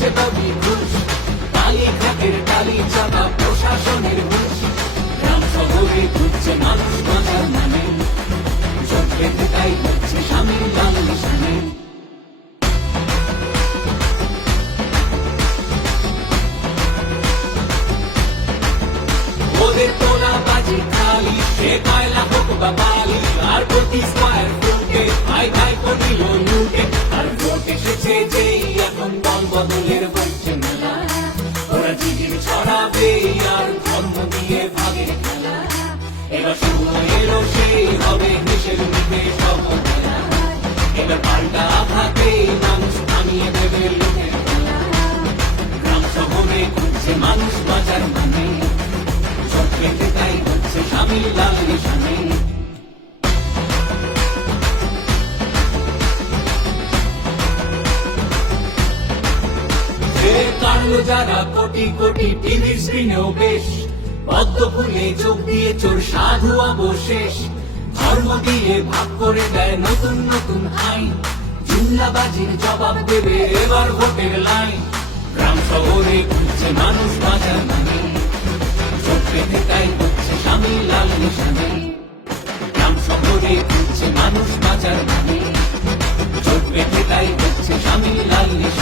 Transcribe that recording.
খাচ্ছে দাবি ঘুষ। টালি ঘাটের টালি চাপা প্রশাসনের ঘুষ। গ্রাম শহরে ঘুরছে মানুষ বাঁচার মানে চোখ তাই হচ্ছে স্বামীর লাল নিশানে। ওদের তোলা বাজি খালি, সে কয়লা হোক বা বালি, আর প্রতি স্কয়ার ফুটে আই খাই করিল আঘাতে মানুষ থামিয়ে দেবে গ্রাম শহরে ঘুরছে মানুষ বাজার মানে সব তাই হচ্ছে স্বামীর লাল নিশানে কাটলো যারা কোটি কোটি টিভির স্ক্রিনেও বেশ পদ্ম ফুলে চোখ দিয়ে চোর সাধু অবশেষ ধর্ম দিয়ে ভাগ করে দেয় নতুন নতুন আইন। গুল্লাবাজির জবাব দেবে এবার ভোটের লাইন গ্রাম শহরে ঘুরছে মানুষ বাঁচার মানে চোখে তাই হচ্ছে স্বামী লাল নিশানে। গ্রাম শহরে ঘুরছে মানুষ বাঁচার মানে চোখে তাই হচ্ছে স্বামী লাল নিশানে।